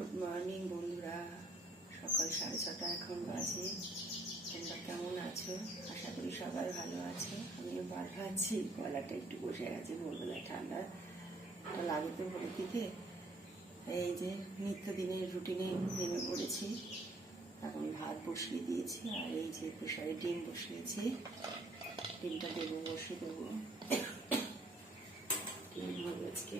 Good morning বন্ধুরা, সকাল 6:30 এখন বাজে। তোমরা কেমন আছো? আশা করি সবাই ভালো আছে। আমিও ভালো আছি। গলাটা একটু বসে গেছে, ভোরবেলায় ঠান্ডা লাগে তো ভোরের দিকে। এই যে নিত্যদিনের রুটিনে নেমে পড়েছি। এখন ভাত বসিয়ে দিয়েছি, আর এই যে প্রেসারে ডিম বসিয়েছি। ডিমটা দেবো, বসিয়ে দেবো। ডিম হবে আজকে।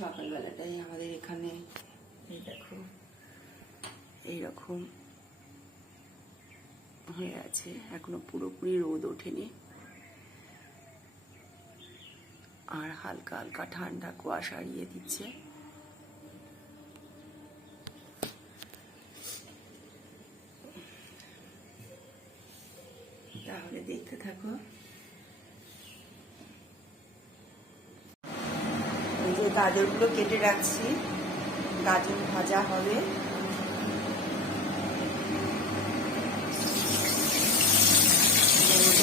সকালবেলাটাই আমাদের এখানে এই দেখো এইরকম হয়ে আছে, এখনো পুরোপুরি রোদ ওঠেনি, আর হালকা হালকা ঠান্ডা কুয়াশা এড়িয়ে দিচ্ছে। তাহলে দেখতে থাকো। এই যে গাজরগুলো কেটে রাখছি, গাজর ভাজা হবে।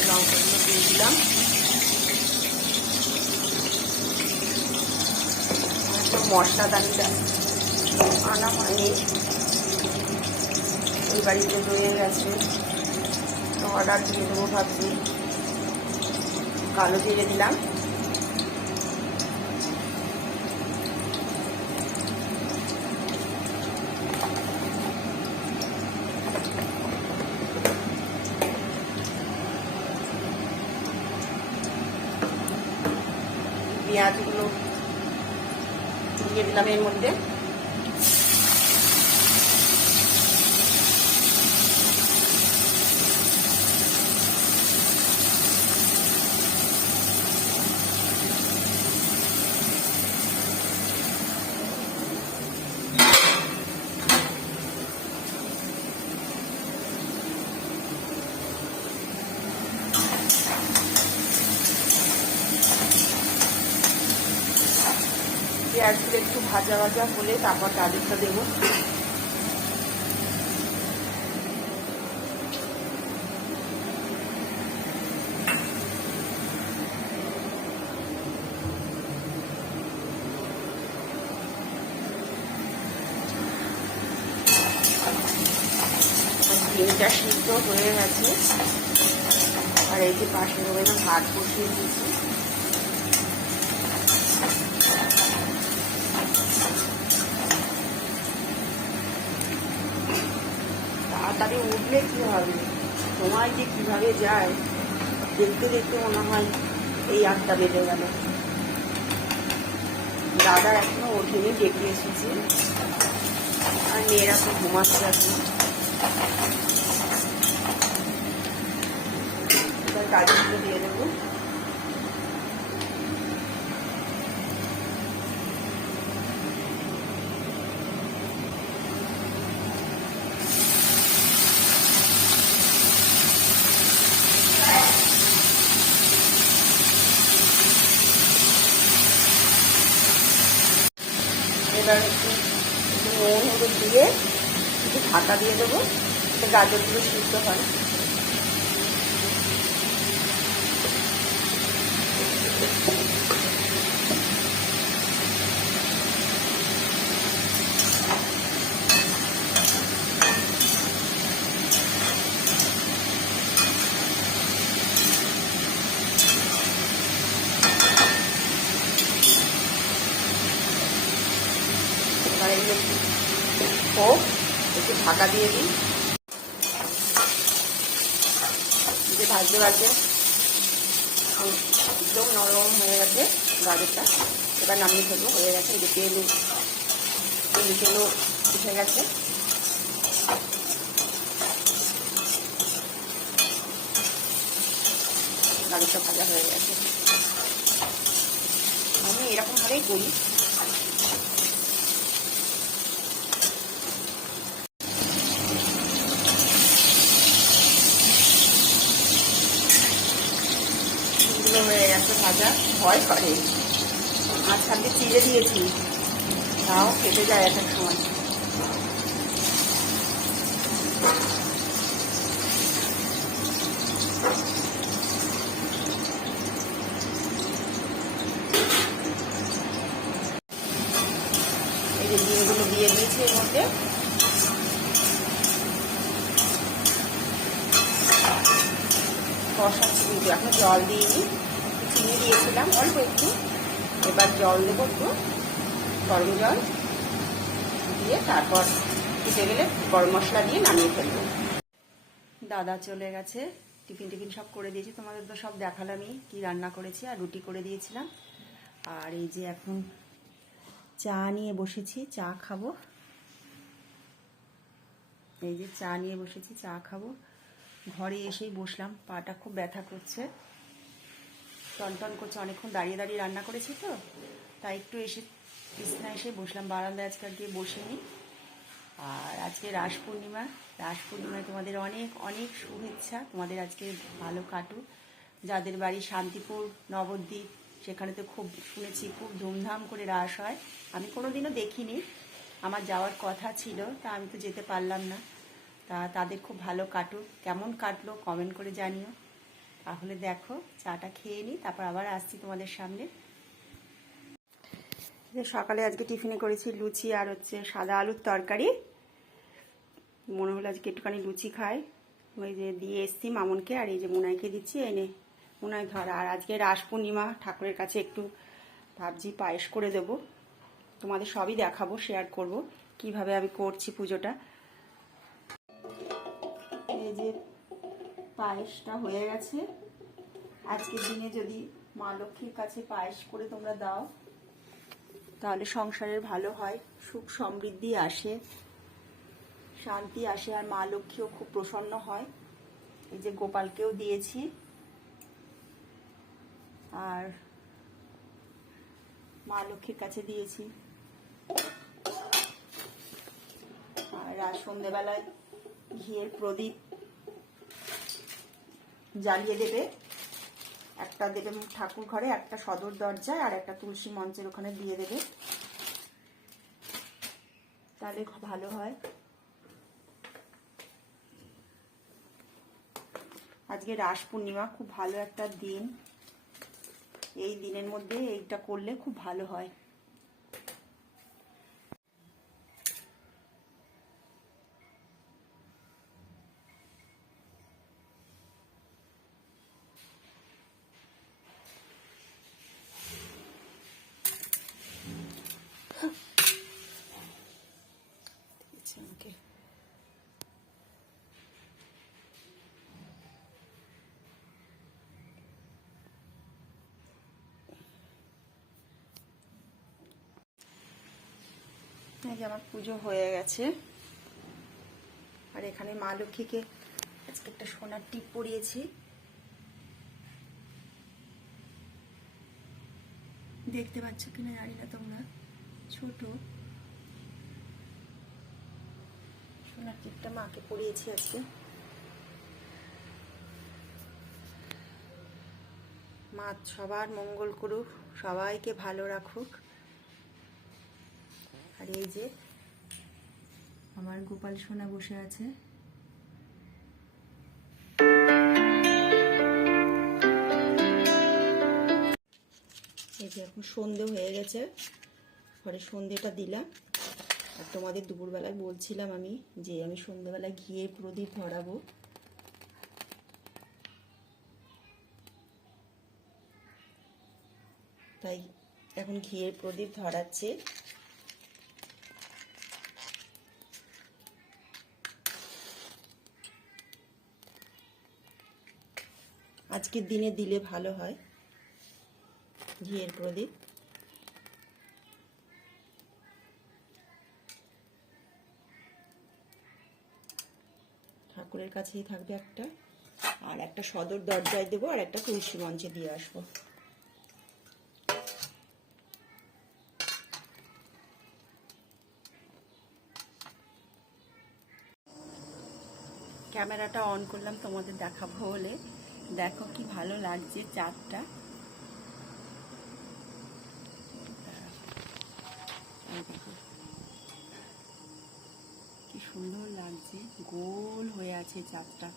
লঙ্কাগুলো দিয়ে দিলাম। মশলাদানিটা আনা হয়নি, ওই বাড়িতে রয়ে গেছে, তো অর্ডার দিয়ে দেবো ভাবছি। কালো জিরে দিলাম, পেঁয়াজগুলো দিয়ে দিলাম এর মধ্যে। পেঁয়াজগুলো একটু ভাজা ভাজা হলে তারপর গাজরটা দেবো। ডিমটা সিদ্ধ হয়ে গেছে, আর এই যে পাশে ভাত বসিয়ে দিয়েছি। তাড়াতাড়ি উঠলে কি হবে, সময় যে কিভাবে যায় দেখতে দেখতে মনে হয় এই 8টা বেজে গেল। দাদা এখনো ওঠেনি, ডেকে এসেছে, আর মেয়েরা তো ঘুমাচ্ছে এখন। এবার গাজরগুলো দিয়ে দেবো। এবার একটু নুন হলুদ দিয়ে একটু ঢাকা দিয়ে দেবো, গাজরগুলো সিদ্ধ হয়। হোক, একটু ঢাকা দিয়ে দিই। ভাজতে ভাজতে একদম নরম হয়ে গেছে গাজরটা, এবার নামিয়ে ফেলবো। হয়ে গেছে, এই যে তেলও উঠে গেছে। গাজরটা ভাজা হয়ে গেছে। আমি এরকম ভাবেই করি। হয়ে গেছে ভাজা, ভয় করে। মাঝখানে চিড়ে দিয়েছি, তাও কেটে যায় এক এক সময়। এই যে ডিমগুলো দিয়ে দিয়েছি এর মধ্যে। কষাচ্ছি কিন্তু এখন জল দিইনি, চিনি দিয়েছিলাম অল্প একটু, এবার জল দেবো একটু গরম জল দিয়ে, তারপর ফুটে গেলে গরম মশলা দিয়ে নামিয়ে ফেলবো। দাদা চলে গেছে, টিফিন সব করে দিয়েছি, তোমাদের তো সব দেখালামই কি রান্না করেছি, আর রুটি করে দিয়েছিলাম। আর এই যে এখন চা নিয়ে বসেছি, চা খাবো। এই যে চা নিয়ে বসেছি, চা খাবো। ঘরে এসেই বসলাম, পাটা খুব ব্যথা করছে, টনটন করছে, অনেকক্ষণ দাঁড়িয়ে দাঁড়িয়ে রান্না করেছি তো, তাই একটু এসে বিছানায় এসে বসলাম। বারান্দায় আজকে আর গিয়ে বসিনি। আর আজকে রাস পূর্ণিমায় তোমাদের অনেক অনেক শুভেচ্ছা। তোমাদের আজকে ভালো কাটুক। যাদের বাড়ি শান্তিপুর, নবদ্বীপ, সেখানে তো খুব শুনেছি খুব ধুমধাম করে রাস হয়। আমি কোনোদিনও দেখিনি, আমার যাওয়ার কথা ছিল, তা আমি তো যেতে পারলাম না। তা তাদের খুব ভালো কাটুক। কেমন কাটলো কমেন্ট করে জানিও। তাহলে দেখো চাটা খেয়ে নিই, তারপর আবার আসছি তোমাদের সামনে। সকালে আজকে টিফিনে করেছি লুচি আর সাদা আলুর তরকারি। মনে হলো আজকে একটুখানি লুচি খাই, ওই যে দিয়ে এসছি মামনকে, আর এই যে মুনাইকে দিচ্ছি, এনে মুনাই ধর। আর আজকে রাস পূর্ণিমা, ঠাকুরের কাছে একটু ভাবছি পায়েস করে দেব। তোমাদের সবই দেখাবো, শেয়ার করব কিভাবে আমি করছি পুজোটা। এই যে পায়েসটা হয়ে গেছে। আজকের দিনে যদি মা লক্ষ্মীর কাছে পায়েস করে তোমরা দাও, তাহলে সংসারের ভালো হয়, সুখ সমৃদ্ধি আসে, শান্তি আসে, আর মা লক্ষ্মীও খুব প্রসন্ন হয়। এই যে গোপালকেও দিয়েছি, আর মা লক্ষ্মীর কাছে দিয়েছি। আর আজ সন্ধ্যেবেলায় ঘিয়ের প্রদীপ জ্বালিয়ে দেবে, একটা দেবে ঠাকুর ঘরে, একটা সদর দরজায়, আর একটা তুলসী মঞ্চের ওখানে দিয়ে দেবে, তাহলে খুব ভালো হয়। আজকে রাস পূর্ণিমা, খুব ভালো একটা দিন। এই দিনের মধ্যে এইটা করলে খুব ভালো হয়। এই যে আমার পুজো হয়ে গেছে, আর এখানে মা লক্ষ্মীকে আজকে একটা সোনার টিপ পরিয়েছি। দেখতে পাচ্ছ কিনা জানি না তোমরা, ছোট সোনার টিপটা মাকে পরিয়েছি আজকে। মা সবার মঙ্গল করুক, সবাইকে ভালো রাখুক। আর এই যে আমার গোপাল সোনা বসে আছে। এই যে এখন সন্ধে হয়ে গেছে, ঘরে সন্ধেটা দিলাম। আর তোমাদের দুপুরবেলায় বলছিলাম আমি যে আমি সন্ধ্যেবেলায় ঘিয়ে প্রদীপ ধরাবো, তাই এখন ঘিয়ের প্রদীপ ধরাচ্ছে। আজকের দিনে দিলে ভালো হয় ঘিয়ের প্রদীপ। ঠাকুরের কাছেই থাকবে একটা, আর একটা সদর দরজায় দেবো, আর একটা তুলসী মঞ্চে দিয়ে আসবো। ক্যামেরাটা অন করলাম তোমাদের দেখাবো বলে। দেখো কি ভালো লাগছে চাঁদটা। এই দেখো কি সুন্দর লাগছে, গোল হয়ে আছে চাঁদটা।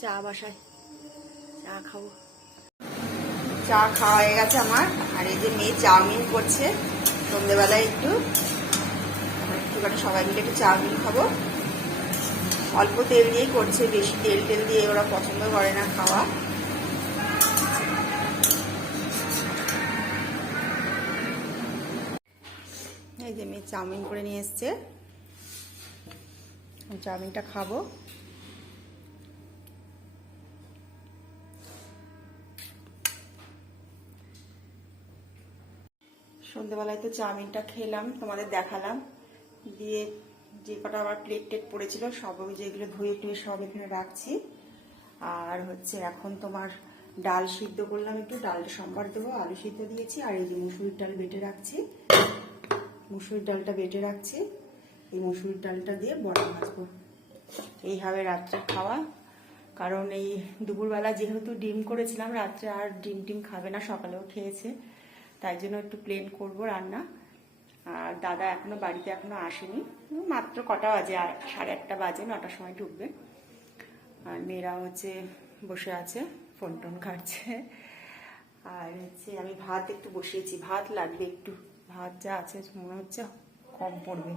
চা বাসায় চা খাবো। চা খাওয়া হয়ে গেছে আমার, আর এই যে মেয়ে চাউমিন করছে সন্ধ্যেবেলায় একটুখানি সবাই মিলে একটু চাউমিন খাবো। অল্প তেল দিয়েই করছে, বেশি তেল দিয়ে ওরা পছন্দ করে না খাওয়া। এই যে মেয়ে চাউমিন করে নিয়ে এসছে, চাউমিনটা খাবো। সন্ধ্যেবেলায় তো চাউমিনটা খেলাম, তোমাদের দেখালাম, দিয়ে যে কটা আবার প্লেট পড়েছিল সব যেগুলো ধুয়ে টুয়ে সব এখানে রাখছি। আর এখন তোমার ডাল সিদ্ধ করলাম, একটু ডালটা সম্বার দেবো, আলু সিদ্ধ দিয়েছি। আর এই যে মুসুরির ডাল বেটে রাখছি, মুসুরির ডালটা বেটে রাখছি, এই মুসুরির ডালটা দিয়ে বড়া ভাজবো। এই হবে রাত্রে খাওয়া। কারণ এই দুপুরবেলা যেহেতু ডিম করেছিলাম, রাত্রে আর ডিম খাবে না, সকালেও খেয়েছে, তাই জন্য একটু প্লেন করব রান্না। আর দাদা বাড়িতে এখনো আসেনি, মাত্র কটা বাজে, 8:30 বাজে, 9টার সময় ঢুকবে। আর মেয়েরা বসে আছে, ফোন টোন ঘাটছে। আর আমি ভাত একটু বসিয়েছি, ভাত লাগবে একটু, ভাত যা আছে মনে হচ্ছে কম পড়বে,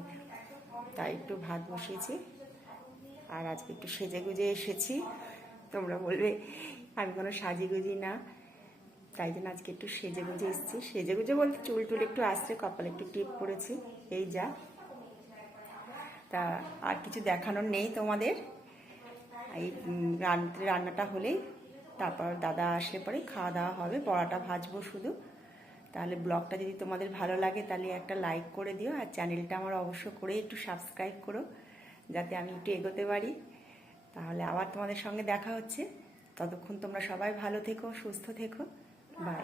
তাই একটু ভাত বসিয়েছি। আর আজকে একটু সেজে গুজে এসেছি, তোমরা বলবে আমি কোনো সাজিগুজি না, তাই জন্য আজকে একটু সেজে গুজে এসেছি। সেজে গুজে বলতে চুল টুল একটু আসছে, কপালে একটু টিপ পড়েছি, এই যা। তা আর কিছু দেখানোর নেই তোমাদের। এই রান্নাটা হলেই তারপর দাদা আসলে পরে খাওয়া দাওয়া হবে, বড়াটা ভাজবো শুধু। তাহলে ব্লগটা যদি তোমাদের ভালো লাগে তাহলে একটা লাইক করে দিও, আর চ্যানেলটা আমার অবশ্য করে একটু সাবস্ক্রাইব করো, যাতে আমি একটু এগোতে পারি। তাহলে আবার তোমাদের সঙ্গে দেখা হচ্ছে, ততক্ষণ তোমরা সবাই ভালো থেকো, সুস্থ থেকো, বাই।